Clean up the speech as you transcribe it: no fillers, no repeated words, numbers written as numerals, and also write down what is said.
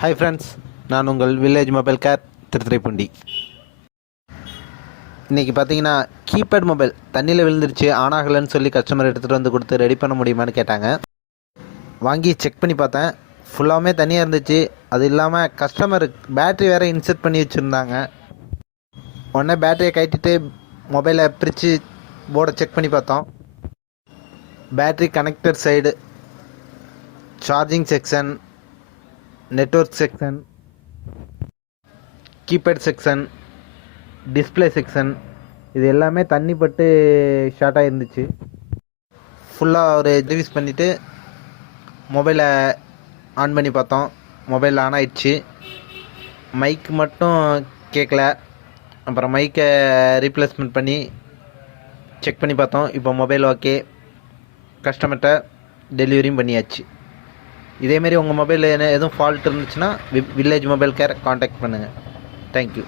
Hi friends, நான் உங்கள் village mobile care Thiruthuraipoondi. இன்றைக்கி பார்த்தீங்கன்னா கீபேட் மொபைல் தண்ணியில் விழுந்துருச்சு, ஆன் ஆகலைன்னு சொல்லி கஸ்டமர் எடுத்துகிட்டு வந்து கொடுத்து ரெடி பண்ண முடியுமான்னு கேட்டாங்க. வாங்கி செக் பண்ணி பார்த்தேன், ஃபுல்லாகவே தனியாக இருந்துச்சு. அது இல்லாமல் கஸ்டமர் பேட்ரி வேறு இன்செர்ட் பண்ணி வச்சுருந்தாங்க. உடனே பேட்டரியை கட்டிட்டு மொபைலை பிரித்து போர்டை செக் பண்ணி பார்த்தோம். Battery connector side, charging section, network section, keypad section, display section, இது எல்லாமே தண்ணி பட்டு ஷார்ட்டாக இருந்துச்சு. ஃபுல்லாக ஒரு ரிலீஸ் பண்ணிவிட்டு மொபைலை ஆன் பண்ணி பார்த்தோம். மொபைல் ஆன் ஆயிடுச்சு. மைக் மட்டும் கேட்கல. அப்புறம் மைக்கை ரீப்ளேஸ்மெண்ட் பண்ணி செக் பண்ணி பார்த்தோம். இப்போ மொபைல் ஓகே, கஸ்டமர்கிட்ட டெலிவரியும் பண்ணியாச்சு. இதேமாரி உங்கள் மொபைலில் எதுவும் ஃபால்ட் இருந்துச்சுன்னா வில்லேஜ் மொபைல் கேர் காண்டாக்ட் பண்ணுங்கள். தேங்க்யூ.